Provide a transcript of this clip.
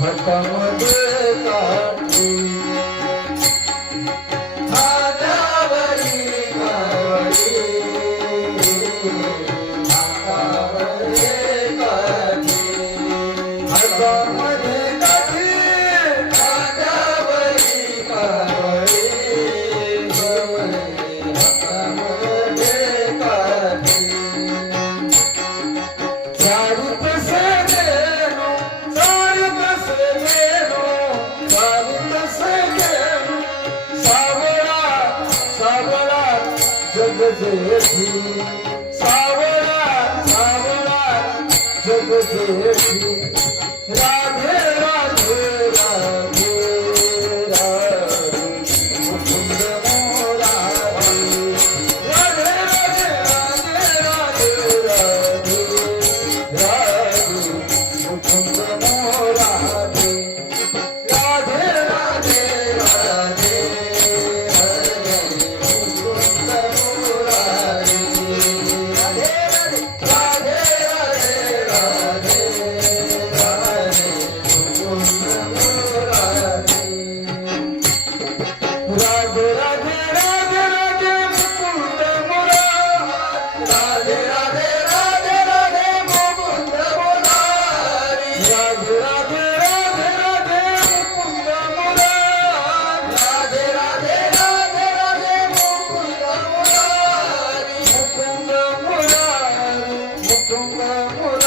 हातामध्ये काठी हातावरी काठी हातावरी काठी हातामध्ये काठी हातावरी काठी हातामध्ये काठी चारुत से लेनो चारुत से लेनो चारुत से लेनो सावळा सावळा जग जेठी सावळा सावळा जग जेठी राधे राधे राधे राधे मुकुंद मोरारी राधे राधे राधे राधे राधे मुकुंद मोरारी राधे राधे राधे राधे मुकुंद मोरारी राधे राधे राधे राधे मुकुंद मोरारी राधे राधे राधे राधे मुकुंद मोरारी राधे राधे राधे राधे मुकुंद मोरारी राधे राधे राधे राधे मुकुंद मोरारी राधे राधे राधे राधे मुकुंद मोरारी मुकुंद मोरारी मुकुंद मोरारी